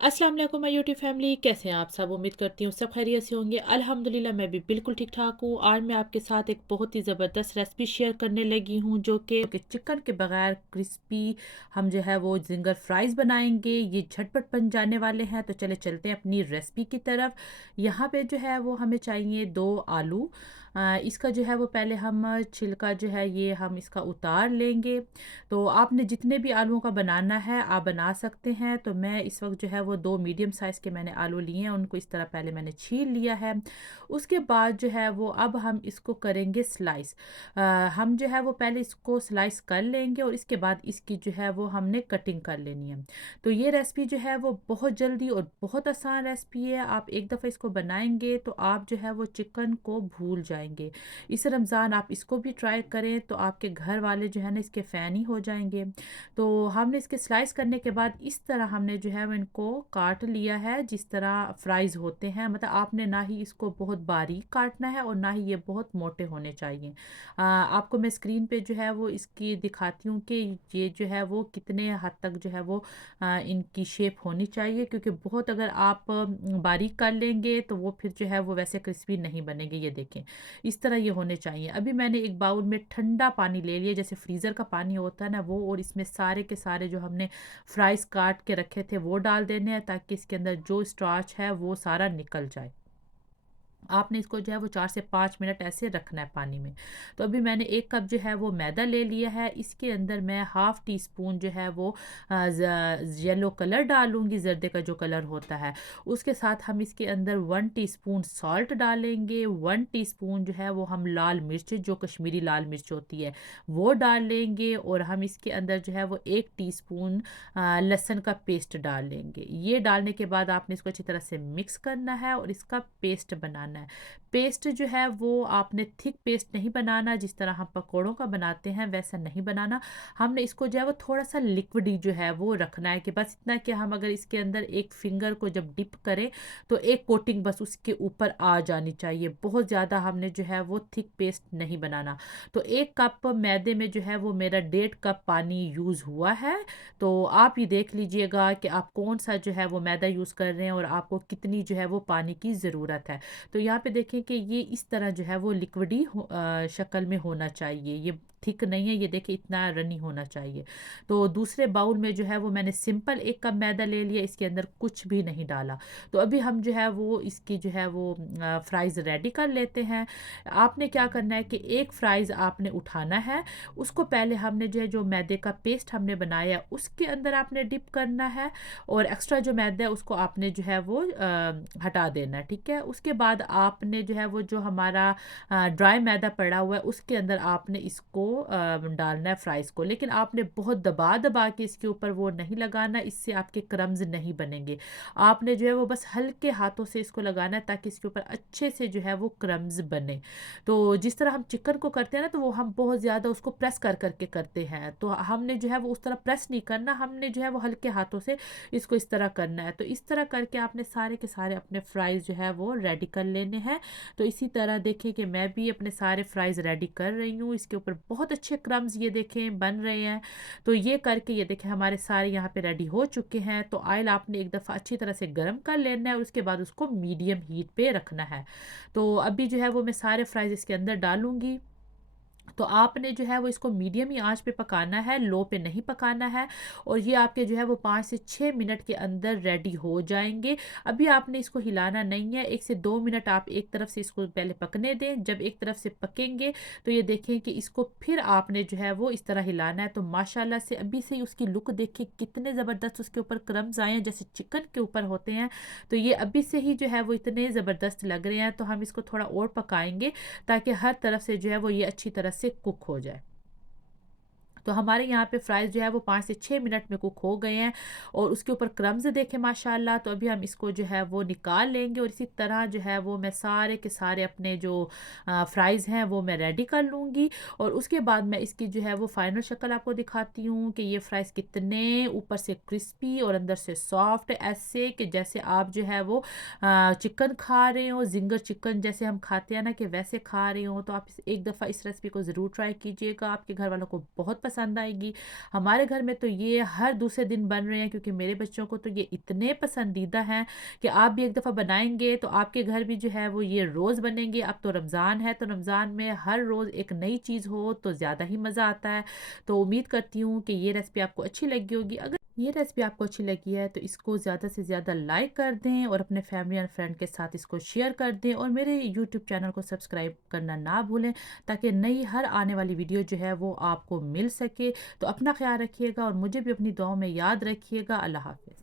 अस्सलाम वालेकुम my YouTube family, कैसे हैं आप सब। उम्मीद करती हूँ सब खैरियत से होंगे। अल्हम्दुलिल्लाह मैं भी बिल्कुल ठीक ठाक हूँ। आज मैं आपके साथ एक बहुत ही ज़बरदस्त रेसिपी शेयर करने लगी हूँ जो कि चिकन के बगैर क्रिस्पी हम जो है वो जिंगर फ्राइज़ बनाएंगे। ये झटपट बन जाने वाले हैं। तो चले चलते हैं अपनी रेसिपी की तरफ। यहाँ पे जो है वो हमें चाहिए 2 आलू। इसका जो है वो पहले हम छिलका जो है ये हम इसका उतार लेंगे। तो आपने जितने भी आलूओं का बनाना है आप बना सकते हैं। तो मैं इस वक्त जो है वो 2 मीडियम साइज़ के मैंने आलू लिए हैं, उनको इस तरह पहले मैंने छील लिया है। उसके बाद जो है वो अब हम इसको करेंगे स्लाइस। हम जो है वो पहले इसको स्लाइस कर लेंगे और इसके बाद इसकी जो है वो हमने कटिंग कर लेनी है। तो ये रेसिपी जो है वो बहुत जल्दी और बहुत आसान रेसिपी है। आप एक दफ़ा इसको बनाएंगे तो आप जो है वो चिकन को भूल जाएंगे। इस रमज़ान आप इसको भी ट्राई करें तो आपके घर वाले जो है ना इसके फ़ैन ही हो जाएंगे। तो हमने इसके स्लाइस करने के बाद इस तरह हमने जो है वो इनको काट लिया है जिस तरह फ्राइज़ होते हैं। मतलब आपने ना ही इसको बहुत बारीक काटना है और ना ही ये बहुत मोटे होने चाहिए। आपको मैं स्क्रीन पे जो है वो इसकी दिखाती हूँ कि ये जो है वो कितने हद तक जो है वो इनकी शेप होनी चाहिए, क्योंकि बहुत अगर आप बारीक कर लेंगे तो वो फिर जो है वो वैसे क्रिस्पी नहीं बनेंगे। ये देखें, इस तरह ये होने चाहिए। अभी मैंने एक बाउल में ठंडा पानी ले लिया, जैसे फ्रीज़र का पानी होता है ना वो, और इसमें सारे के सारे जो हमने फ्राइज़ काट के रखे थे वो डाल देने हैं, ताकि इसके अंदर जो स्टार्च है वो सारा निकल जाए। आपने इसको जो है वो 4 से 5 मिनट ऐसे रखना है पानी में। तो अभी मैंने 1 कप जो है वो मैदा ले लिया है। इसके अंदर मैं हाफ़ टी स्पून जो है वो येलो कलर डालूंगी, जर्दे का जो कलर होता है। उसके साथ हम इसके अंदर 1 टीस्पून सॉल्ट डालेंगे। 1 टीस्पून जो है वो हम लाल मिर्च, जो कश्मीरी लाल मिर्च होती है, वो डाल लेंगे। और हम इसके अंदर जो है वो 1 टीस्पून लहसुन का पेस्ट डाल लेंगे। ये डालने के बाद आपने इसको अच्छी तरह से मिक्स करना है और इसका पेस्ट बनाना है। पेस्ट जो है वो आपने थिक पेस्ट नहीं बनाना, जिस तरह हम पकोड़ों का बनाते हैं वैसा नहीं बनाना। हमने इसको जो है वो थोड़ा सा लिक्विडी जो है वो रखना है, कि बस इतना कि हम अगर इसके अंदर एक फिंगर को जब डिप करें तो एक कोटिंग बस उसके ऊपर आ जानी चाहिए। बहुत ज़्यादा हमने जो है वो थिक पेस्ट नहीं बनाना। तो 1 कप मैदे में जो है वो मेरा 1.5 कप पानी यूज़ हुआ है। तो आप ये देख लीजिएगा कि आप कौन सा जो है वो मैदा यूज़ कर रहे हैं और आपको कितनी जो है वो पानी की ज़रूरत है। तो यहाँ पे देखें कि ये इस तरह जो है वो लिक्विडी शक्ल में होना चाहिए। ये थिक नहीं है, ये देखिए इतना रनी होना चाहिए। तो दूसरे बाउल में जो है वो मैंने सिंपल 1 कप मैदा ले लिया, इसके अंदर कुछ भी नहीं डाला। तो अभी हम जो है वो इसकी जो है वो फ्राइज़ रेडी कर लेते हैं। आपने क्या करना है कि एक फ्राइज़ आपने उठाना है, उसको पहले हमने जो है जो मैदे का पेस्ट हमने बनाया उसके अंदर आपने डिप करना है, और एक्स्ट्रा जो मैदा है उसको आपने जो है वो हटा देना है। ठीक है, उसके बाद आपने जो है वो जो हमारा ड्राई मैदा पड़ा हुआ है उसके अंदर आपने इसको डालना है फ्राइज़ को, लेकिन आपने बहुत दबा दबा के इसके ऊपर वो नहीं लगाना, इससे आपके क्रम्स नहीं बनेंगे। आपने जो है वो बस हल्के हाथों से इसको लगाना है ताकि इसके ऊपर अच्छे से जो है वो क्रम्स बने। तो जिस तरह हम चिकन को करते हैं ना, तो वो हम बहुत ज़्यादा उसको प्रेस कर करके करते हैं, तो हमने जो है वो उस तरह प्रेस नहीं करना, हमने जो है वो हल्के हाथों से इसको इस तरह करना है। तो इस तरह करके आपने सारे के सारे अपने फ्राइज़ जो है वो रेडी कर लेने हैं। तो इसी तरह देखें कि मैं भी अपने सारे फ्राइज़ रेडी कर रही हूँ। इसके ऊपर बहुत अच्छे क्रम्स ये देखें बन रहे हैं। तो ये करके ये देखें हमारे सारे यहाँ पे रेडी हो चुके हैं। तो ऑयल आपने एक दफ़ा अच्छी तरह से गर्म कर लेना है और उसके बाद उसको मीडियम हीट पे रखना है। तो अभी जो है वो मैं सारे फ्राइज़ इसके अंदर डालूँगी। तो आपने जो है वो इसको मीडियम ही आंच पे पकाना है, लो पे नहीं पकाना है। और ये आपके जो है वो 5 से 6 मिनट के अंदर रेडी हो जाएंगे। अभी आपने इसको हिलाना नहीं है, 1 से 2 मिनट आप एक तरफ से इसको पहले पकने दें। जब एक तरफ से पकेंगे तो ये देखें कि इसको फिर आपने जो है वो इस तरह हिलाना है। तो माशाल्लाह से अभी से ही उसकी लुक देखिए कितने ज़बरदस्त उसके ऊपर क्रम्स आए हैं, जैसे चिकन के ऊपर होते हैं। तो ये अभी से ही जो है वो इतने ज़बरदस्त लग रहे हैं। तो हम इसको थोड़ा और पकाएंगे ताकि हर तरफ से जो है वो ये अच्छी तरह से कुक हो जाए। तो हमारे यहाँ पे फ्राइज़ जो है वो 5 से 6 मिनट में कुक हो गए हैं और उसके ऊपर क्रम्स देखें माशाल्लाह। तो अभी हम इसको जो है वो निकाल लेंगे और इसी तरह जो है वो मैं सारे के सारे अपने जो फ्राइज़ हैं वो मैं रेडी कर लूँगी। और उसके बाद मैं इसकी जो है वो फाइनल शक्ल आपको दिखाती हूँ कि ये फ्राइज़ कितने ऊपर से क्रिस्पी और अंदर से सॉफ्ट, ऐसे कि जैसे आप जो है वो चिकन खा रहे हो, जिंगर चिकन जैसे हम खाते हैं ना कि वैसे खा रहे हो। तो आप एक दफ़ा इस रेसिपी को ज़रूर ट्राई कीजिएगा, आपके घर वालों को बहुत पसंद आएगी। हमारे घर में तो ये हर दूसरे दिन बन रहे हैं क्योंकि मेरे बच्चों को तो ये इतने पसंदीदा हैं कि आप भी एक दफ़ा बनाएँगे तो आपके घर भी जो है वो ये रोज़ बनेंगे। अब तो रमज़ान है, तो रमज़ान में हर रोज़ एक नई चीज़ हो तो ज़्यादा ही मज़ा आता है। तो उम्मीद करती हूँ कि ये रेसिपी आपको अच्छी लगी होगी। अगर ये रेसिपी आपको अच्छी लगी है तो इसको ज़्यादा से ज़्यादा लाइक कर दें और अपने फैमिली एंड फ्रेंड के साथ इसको शेयर कर दें और मेरे यूट्यूब चैनल को सब्सक्राइब करना ना भूलें ताकि नई हर आने वाली वीडियो जो है वो आपको मिल सके। तो अपना ख्याल रखिएगा और मुझे भी अपनी दुआओं में याद रखिएगा। अल्लाह हाफ़िज़।